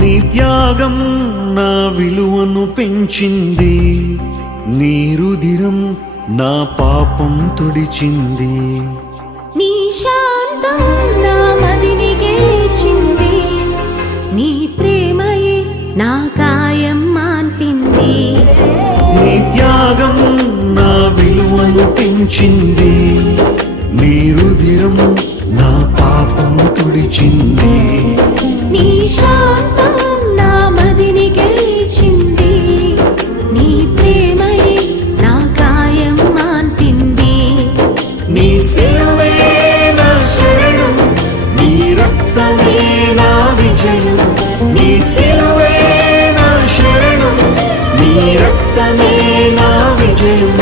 నీ త్యాగం నా విలువను పెంచింది, నీ రుధిరం నా పాపం తుడిచింది. నీ శాంతం నా మదిని గెలిచింది, నీ ప్రేమయే నా కాయం మాన్పింది. నీ త్యాగం నా విలువను పెంచింది, నీ రుధిరం నా పాపం తుడిచింది. నీ శాంతం నా మదిని గెలిచింది, నీ ప్రేమయే నా కాయం మాన్పింది. నీ సిలువే నా శరణం, నీ రక్తమే నా విజయం. నీ సిలువే నా శరణం, నీ రక్తమే నా విజయం.